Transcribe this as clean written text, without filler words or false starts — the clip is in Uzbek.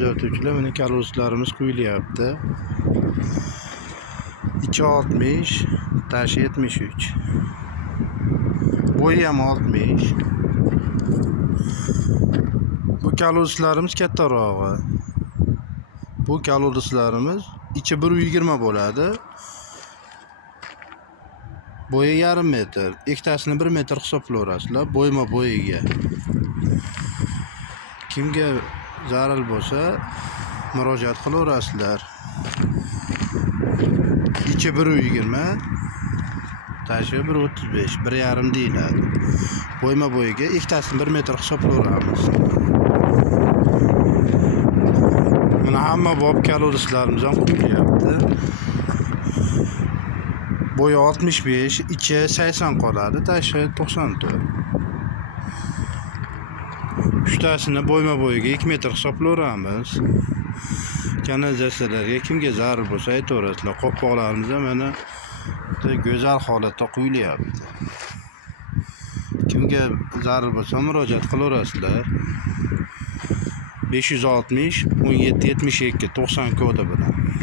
kuzatuvchilar, mana kaloruslarimiz quyilyapti. 260 tashi 73. Bo'yi ham 60. Bu kaloruslarimiz kattarog'i. Bu kaloruslarimiz ichi 120 bo'ladi. Bo'yi yarim metr. Ikkitasini 1 metr hisoblayverasizlar, bo'yma bo'yiga. Kimga zarur bo'lsa murojaat qilaverasizlar. Ichi 120, tashi 135, 1,5 deyiladi. Bo'yma bo'yiga ikkitasini 1 metr hisoblayveramiz. Mana hamma bob kaloruslarimiz ham quyilyapti. Bo'yi 65, ichi 80 qoladi, tashi 94. Uchtasini bo'yma bo'yiga 2 metr hisoblayveramiz. Kanalizatsiyalarga kimga zarur bo'lsa aytaverasizlar. Qopqoqlarimiz ham mana go'zal holatda quyilyapti. Kimga zarur bo'lsa murojaat qilaverasizlar. 560 17 72 90 kodi bilan.